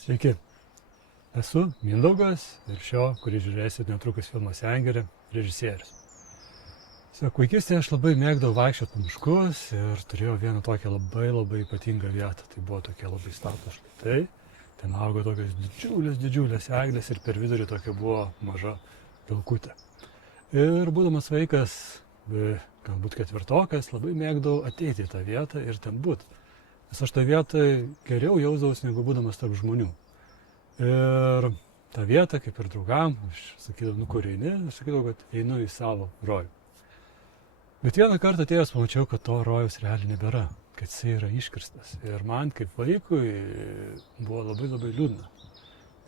Sveiki, esu Mindaugas ir šio, kurį žiūrėsit netrukus filmo Sengirė, režisierius. Vaikystėje aš labai mėgdavau vaikščioti po miškus ir turėjau vieną tokią labai ypatingą vietą. Tai buvo tokie labai statūs šlaitai, ten augo tokios didžiulės eglės ir per vidurį tokia buvo maža pilkutė. Ir būdamas vaikas, galbūt ketvirtokas, labai mėgdavau ateiti į tą vietą ir ten būti. Nes aš tą vietą geriau jausdavausi negu būdamas tarp žmonių. Ir tą vietą, kaip ir draugam, aš sakydavau, kur eini, aš sakydavau, kad einu į savo rojų. Bet vieną kartą atėjęs pamačiau, kad to rojaus realiai nebėra, kad jisai yra iškirstas. Ir man kaip vaikui buvo labai liūdna.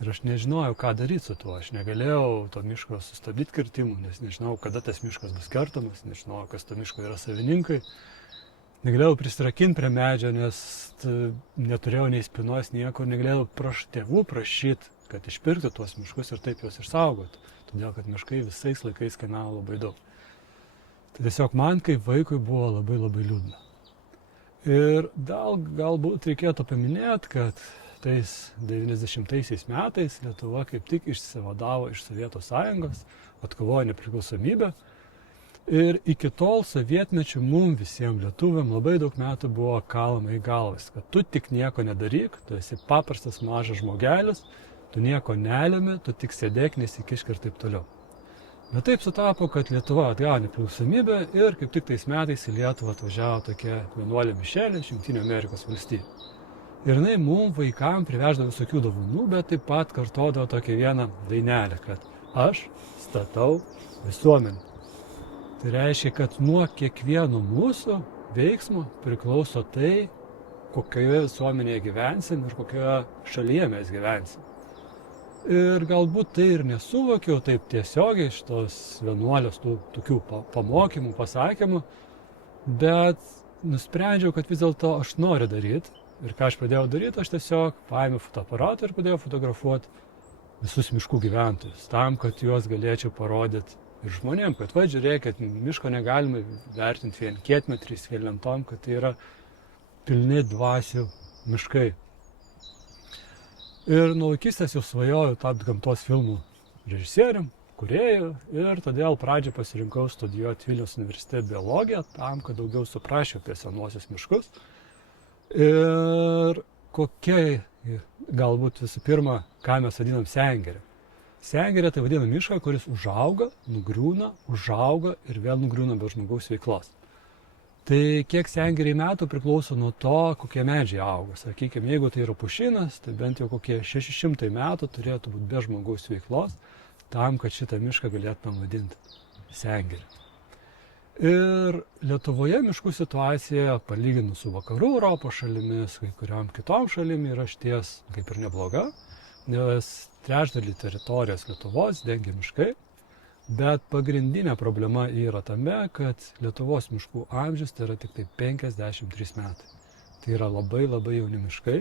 Ir aš nežinojau, ką daryti su tuo. Aš negalėjau to miško sustabdyti kirtimų, nes nežinau, kada tas miškas bus kertamas, nežinau, kas to miško yra savininkai. Negalėjau prisirakinti prie medžio, nes neturėjau nei spynos, nieko. Negalėjau tėvų prašyti, kad išpirktų tuos miškus ir taip juos išsaugotų. Todėl, kad miškai visais laikais kainavo labai daug. Tai tiesiog man kaip vaikui buvo labai liūdna. Ir galbūt reikėtų paminėti, kad tais 90 metais Lietuva kaip tik išsivadavo iš Sovietų Sąjungos, atkovojo nepriklausomybę. Ir iki tol sovietmečiu mums visiems lietuviam labai daug metų buvo kalama į galvas, kad tu tik nieko nedaryk, tu esi paprastas mažas žmogelis, tu nieko nelemi, tu tik sėdėk, nesikišk ir taip toliau. Bet taip sutapo, kad Lietuva atgavo nepriklausomybę ir kaip tik tais metais į Lietuvą atvažiavo tokia vienuolė Mišelė iš Jungtinių Amerikos valstijų. Ir jinai mums vaikams priveždavo visokių dovanų, bet taip pat kartodavo tokią vieną dainelę, kad aš statau visuomenę. Tai reiškia, kad nuo kiekvieno mūsų veiksmo priklauso tai, kokioje visuomenėje gyvensim ir kokioje šalyje mes gyvensim. Ir galbūt tai ir nesuvokiau taip tiesiogiai šitos vienuolės tų tokių pamokymų, pasakymų, bet nusprendžiau, kad vis dėlto aš noriu daryti. Ir ką aš pradėjau daryti, aš tiesiog paėmiau fotoaparatą ir pradėjau fotografuoti visus miškų gyventojus, tam, kad juos galėčiau parodyti ir žmonėm, kad žiūrėkit, miško negalima vertinti vien kietmetriais, vien lentom, kad tai yra pilni dvasių miškai. Ir nuo vaikystės jau svajojau tapti gamtos filmų režisierium, kūrėju ir todėl pradžią pasirinkau studijuoti Vilniaus universitete biologiją, tam, kad daugiau suprasčiau apie senuosius miškus. Ir kokia, galbūt visų pirma, ką mes vadinam sengirė. Sengirė tai vadina mišką, kuris užauga, nugriūna, užauga ir vėl nugriūna be žmogaus veiklos. Tai kiek sengiriai metų priklauso nuo to, kokie medžiai auga. Sakykime, jeigu tai yra pušynas, tai bent jau kokie 600 metų turėtų būti be žmogaus veiklos, tam, kad šitą mišką galėtume vadinti sengirė. Ir Lietuvoje miškų situacija, palyginus su vakarų Europos šalimis, kai kuriam kitom šalim yra išties kaip ir nebloga, nes trečdalį teritorijos Lietuvos dengia miškai, bet pagrindinė problema yra tame, kad Lietuvos miškų amžius tai yra tik 53 metai. Tai yra labai jauni miškai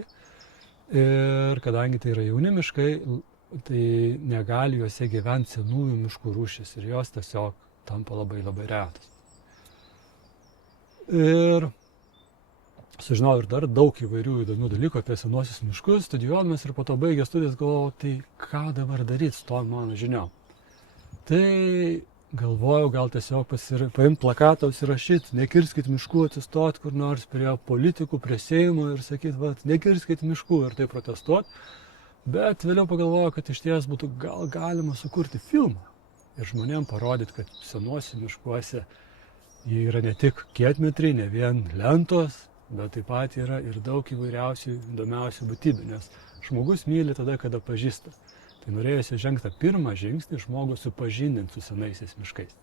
ir kadangi tai yra jauni miškai, tai negali juose gyventi senųjų miškų rūšis ir jos tiesiog tampa labai retos. Ir sužinojau ir dar daug įvairių įdomių dalykų apie senuosius miškus, studijuodamas ir po to baigęs studijas galvojau, tai ką dabar daryti su tom mano žiniom. Tai galvojau, gal tiesiog paimti plakatą, užsirašyti, nekirskit miškų, atsistot kur nors prie politikų, prie Seimo ir sakyti, nekirskit miškų ir tai protestuoti. Bet vėliau pagalvojau, kad iš ties būtų gal galima sukurti filmą ir žmonėm parodyti, kad senuosiuose miškuose jie yra ne tik kietmetriai, ne vien lentos, bet taip pat yra ir daug įvairiausių įdomiausių būtybių, nes žmogus myli tada, kada pažįsta. Tai norėjusi žengti tą pirmą žingsnį, žmogų supažindinti su senaisiais miškais.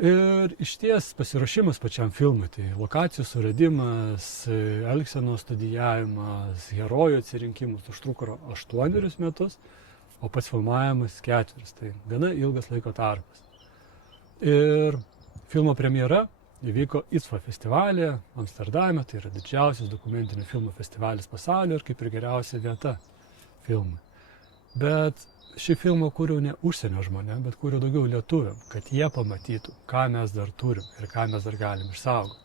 Ir išties pasiruošimas pačiam filmui, tai lokacijų suradimas, elgsenos studijavimas, herojų atsirinkimus užtruko 8 metus, o pats filmavimas 4, tai gana ilgas laiko tarpas. Ir filmo premjera įvyko ISFA festivalyje Amsterdame, tai yra didžiausias dokumentinių filmų festivalis pasaulyje ir kaip ir geriausia vieta filmui. Bet šį filmą kūriau ne užsienio žmonėm, bet kūriau daugiau lietuviam, kad jie pamatytų, ką mes dar turim ir ką mes dar galim išsaugoti.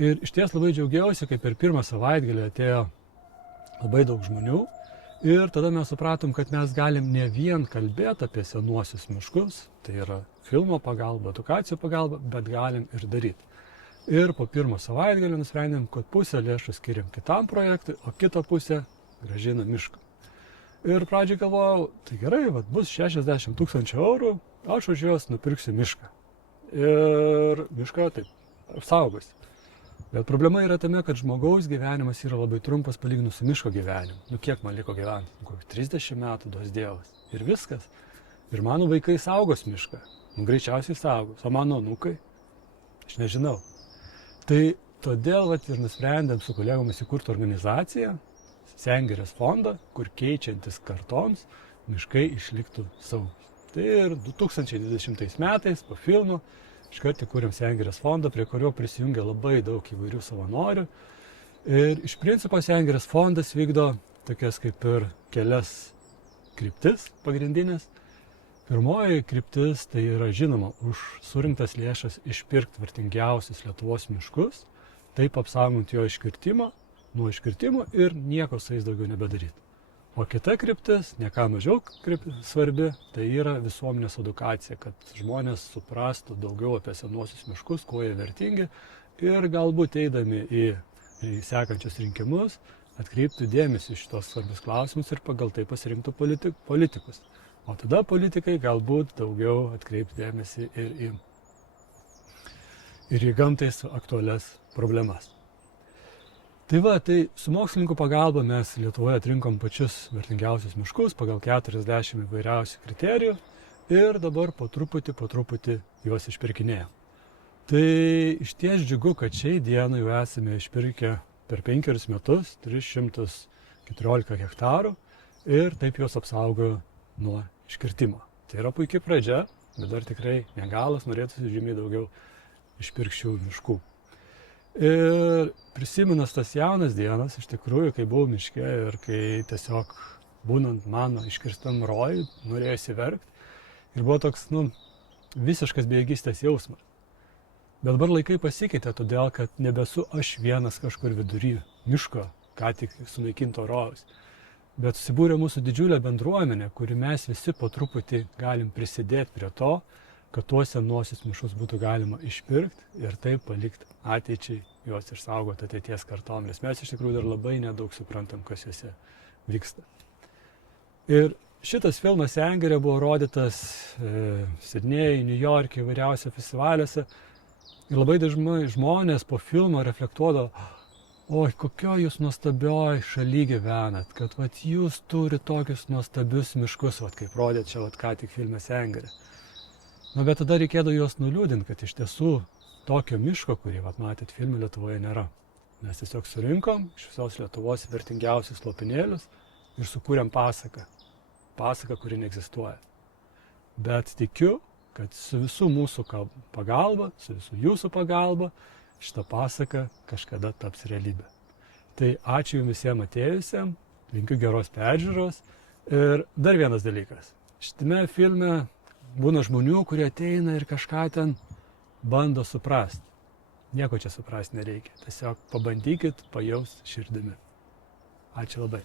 Ir iš ties labai džiaugiausi, kai per pirmą savaitgalį atėjo labai daug žmonių Ir tada mes supratom, kad mes galim ne vien kalbėti apie senuosius miškus, tai yra filmo pagalba, edukacijų pagalba, bet galim ir daryti. Ir po pirmo savaitgalio nusprendėm, kad pusę lėšų skiriam kitam projektui, o kitą pusę grąžinam mišką. Ir pradžiai galvojau, tai gerai, bus 60 000 eurų, aš už juos nupirksiu mišką. Ir mišką taip apsaugosiu. Bet problema yra tame, kad žmogaus gyvenimas yra labai trumpas palyginus su miško gyvenimu. Kiek man liko gyventi? 30 metų, duos Dievas. Ir viskas. Ir mano vaikai saugos mišką. Greičiausiai saugos. O mano anūkai? Aš nežinau. Tai todėl ir nusprendėm su kolegomis įkurti organizaciją, Sengirės fondą, kur keičiantis kartoms miškai išliktų saugus. Tai ir 2020 metais po filmo iškart įkūrėm Sengirės fondą, prie kurio prisijungė labai daug įvairių savanorių. Ir iš principo Sengirės fondas vykdo tokias kaip ir kelias kryptis pagrindinės. Pirmoji kryptis tai yra žinoma už surinktas lėšas išpirkti vertingiausius Lietuvos miškus, taip apsaugant jo nuo iškirtimo ir nieko su jais daugiau nebedaryti. O kita kryptis, ne ką mažiau svarbi, tai yra visuomenės edukacija, kad žmonės suprastų daugiau apie senuosius miškus, kuo jie vertingi ir galbūt eidami į sekančius rinkimus atkreiptų dėmesį šitos svarbius klausimus ir pagal tai pasirinktų politikus. O tada politikai galbūt daugiau atkreiptų dėmesį ir į gamtai aktualias problemas. Tai su mokslininkų pagalba mes Lietuvoje atrinkom pačius vertingiausius miškus pagal 40 įvairiausių kriterijų ir dabar po truputį juos išpirkinėjom. Tai iš ties džiugu, kad šiai dienai jau esame išpirkę per 5 metus 314 hektarų ir taip juos apsaugo nuo iškirtimo. Tai yra puikia pradžia, bet dar tikrai negalas, norėtųsi žymiai daugiau išpirkščių miškų. Ir prisiminus tas jaunas dienas, iš tikrųjų, kai buvau miške ir kai tiesiog būnant mano iškirstam rojui, norėjusi verkti. Ir buvo toks, visiškas bejėgystės jausmas. Bet dabar laikai pasikeitė, todėl, kad nebesu aš vienas kažkur vidury miško, ką tik sunaikinto rojaus. Bet susibūrė mūsų didžiulė bendruomenė, kuri mes visi po truputį galim prisidėti prie to, kad tuos senuosius miškus būtų galima išpirkti ir taip palikti ateičiai, juos išsaugoti ateities kartom, nes mes iš tikrųjų dar labai nedaug suprantam, kas juose vyksta. Ir šitas filmas Sengirė buvo rodytas Sidnėjuje, New York'e, įvairiausiose festivaliuose ir labai dažnai žmonės po filmo reflektuodavo, oi, kokio jūs nuostabioj šaly gyvenat, kad jūs turite tokius nuostabius miškus, kaip rodėt čia ką tik filme Sengirė. Bet tada reikėdavo juos nuliūdinti, kad iš tiesų tokio miško, kurį matėt filme, Lietuvoje nėra. Mes tiesiog surinkom iš visos Lietuvos vertingiausius lopinėlius ir sukūrėm pasaką. Pasaką, kuri neegzistuoja. Bet tikiu, kad su visų mūsų pagalba, su visų jūsų pagalba, šita pasaka kažkada taps realybė. Tai ačiū jums visiems atėjusiems, linkiu geros peržiūros. Ir dar vienas dalykas. Šitame filme būna žmonių, kurie ateina ir kažką ten bando suprasti. Nieko čia suprasti nereikia. Tiesiog pabandykit pajaust širdimi. Ačiū labai.